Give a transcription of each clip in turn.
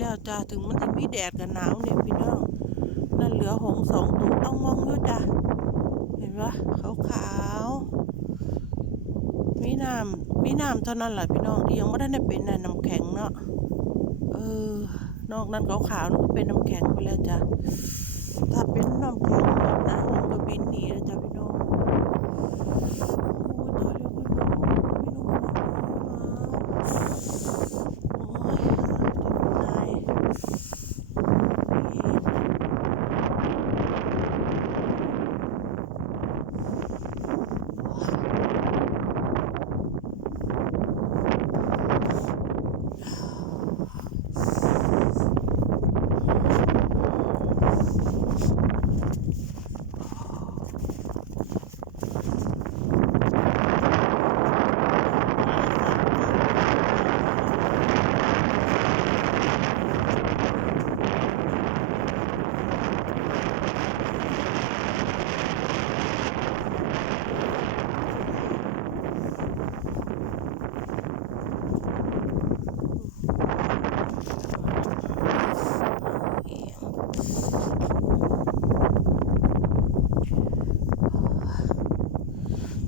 แล้วจ้าถึงมันจะมีแดดกับหนาวเนี่ยพี่น้องนั่นเหลือหงสองตัวเอามองอยู่จ้าเห็นปะขาวๆมีน้ำเท่านั้นแหละพี่น้องที่ยังไม่ได้เป็นน้ำแข็งเนาะนอกนั้นขาวๆนั่นก็เป็นน้ำแข็งไปแล้วจ้าถ้าเป็นน้ำแข็งนะหงก็บินหนีแล้วจ้าพี่น้อง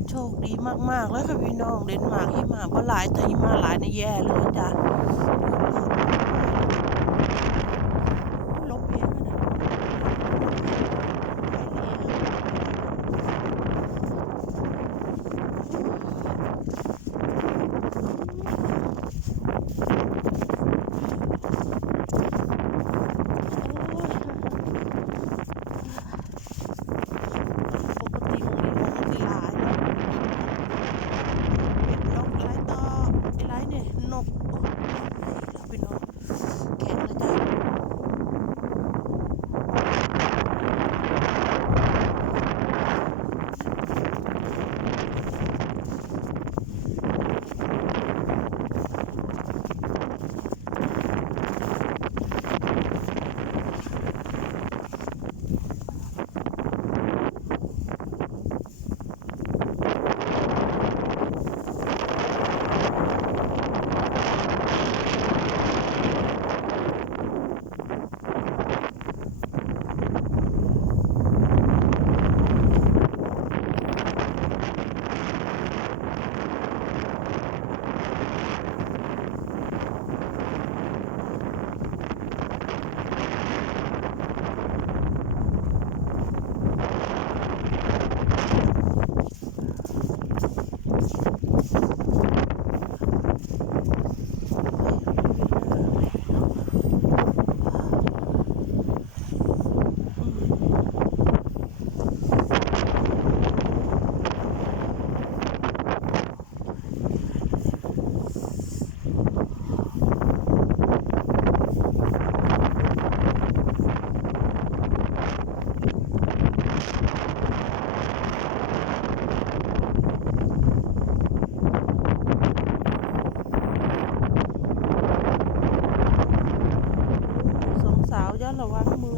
โชคดีมากๆแล้วค่ะพี่น้องเดนมาร์กหิมะบ่หลายแต่หิมะหลายนี่แย่เลยจ้ะลบเองนะนกพี่น้องแข็งเลยจ้ะสาวย่าระวังมือ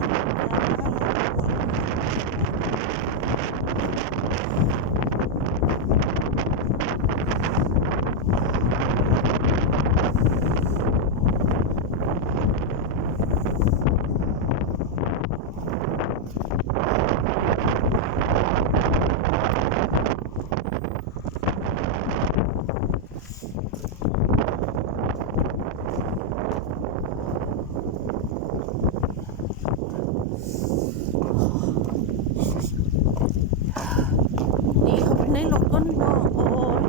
ในรถก็นอนโอ้ย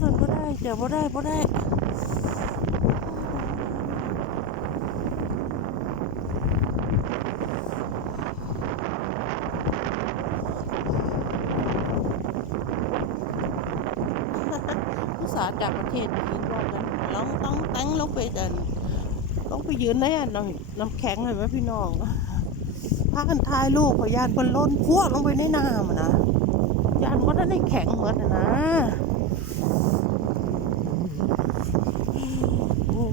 ส่วนบ่ได้เดี๋ยวบ่ได้ผู้สาวจากประเทศไปยืนรอกันลองต้องตั้งลงไปเดินต้องไปยืนในน้ำแข็งเลยไหมพี่น้องพากันทายลูกพยานคนล้นพวกลงไปในน้ำนะยานก็ได้แข็งเหมือนนะโอ้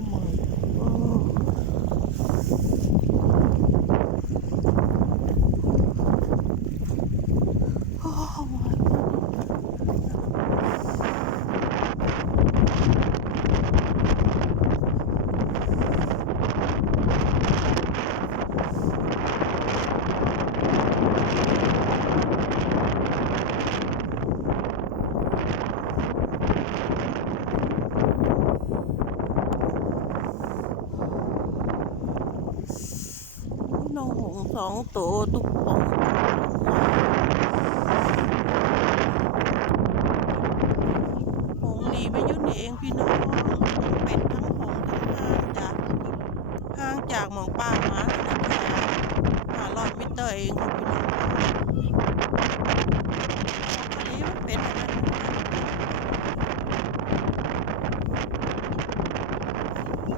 2 ตัวตุ๊กป่องหงดีไม่ยุ่นนี่เองพี่น้องทั้งเป็ดทั้งหงทั้งห่างจากหมองป้ามาแล้วนะแค่500 เมตรเองค่ะพี่น้องอันนี้มันเป็นอะไร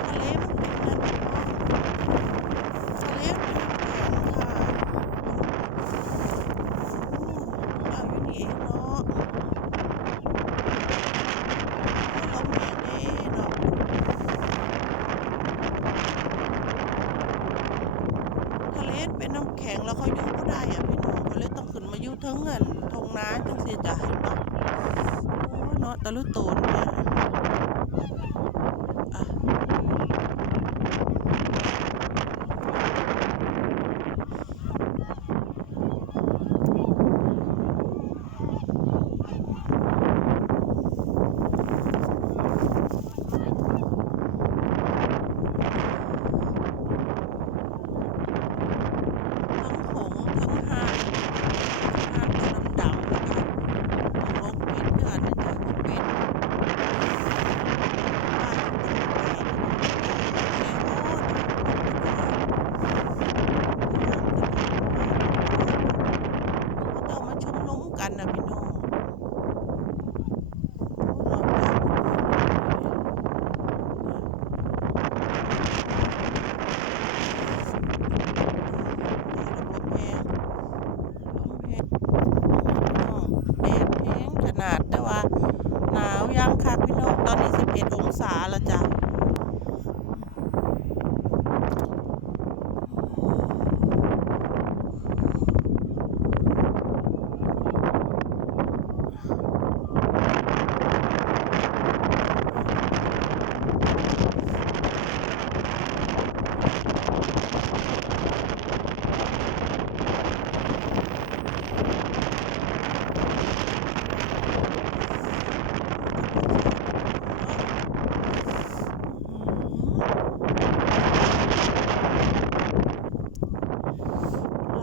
ทะเลมันเป็นนั่นทะเลเป็นน้ำแข็งค่ะเอาอยู่นี่เองเนาะลมแรงเด้เนาะทะเลเป็นน้ำแข็งแล้วเขาอยู่ก็ได้อะพี่น้องเขาเลยต้องขึ้นมาอยู่ทั้งเงินทงน้าจังสิจะเห็นปะโอ้เนาะตะลุโตนเนี่ยอ่ะทั้งหงทั้งห่านตัวดำๆนะคะนกเป็ดเดือนนะจ๊ะนกเป็ดบ้านตะลุแปดโอ้ต้องมาชมนมกันนะพี่น้องแดดแห้งขนาดแต่ว่าหนาวยังค่ะพี่น้องตอนนี้11 องศาแล้วจ้ะ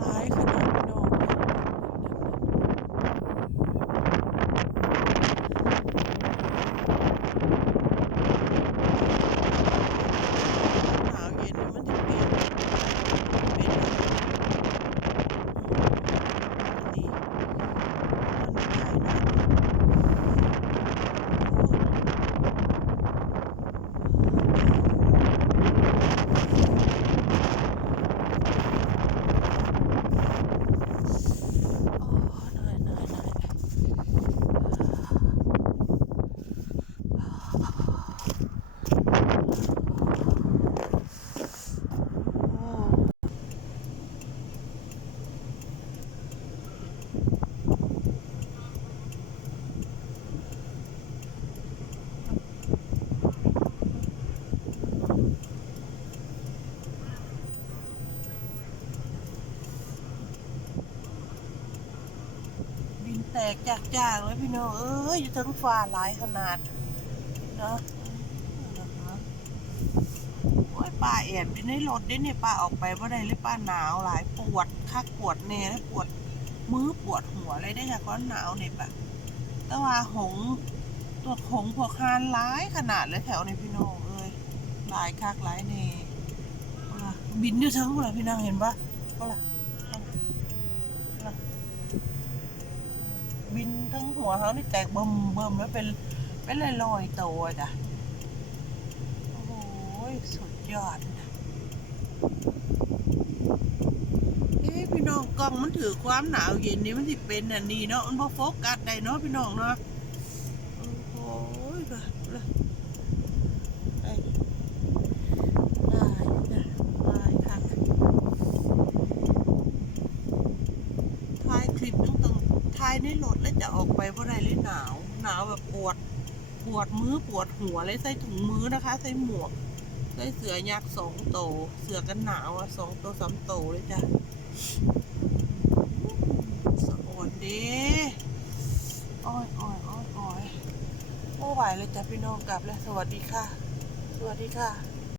ร้ายขนาดพี่น้องหนาวเย็นมันจะเปลี่ยนเป็นดีมันใหญ่นะเหนื่อยบินแตกจากเลยพี่น้องเอ้ยอยู่ทั้งฟ้าหลายขนาดเนาะโอ้ยป้าแอบอยู่ในรถได้เนี่ยป้าออกไปว่าได้เลยป้าหนาวหลายปวดคักปวดแน่เลยปวดมือปวดหัวเลยได้ค่ะเพราะหนาวเนี่ยป้าแต่ว่าตัวหงพวกคานหลายขนาดเลยแถวในพี่น้องเอ้ยหลายคักหลายแน่บินอยู่ทั้งหมดเลยพี่น้องเห็นปะก็ล่ะบินทั้งหัวเขานี่แตกเบิ่มแล้วเป็นลอยๆตัวจ้ะโอ้โหสุดยอดพี่น้องกล้องมันถือความหนาวเย็นนี่มันสิเป็นอันนี้เนาะมันพอโฟกัสได้เนาะพี่น้องเนาะโอ้โหได้ค่ะถ่ายคลิปต้องถ่ายในรถแล้วจะออกไปเพราะอะไรเลยหนาวแบบปวดมือปวดหัวเลยใส่ถุงมือนะคะใส่หมวกใส่เสื้อยักษ์2 ตัวเสื้อกันหนาว2 ตัว 3 ตัวเลยจ้ะสะอ่อนดีอ้อยโอ้ไหวเลยจ้ะพี่น้องกลับแล้วสวัสดีค่ะ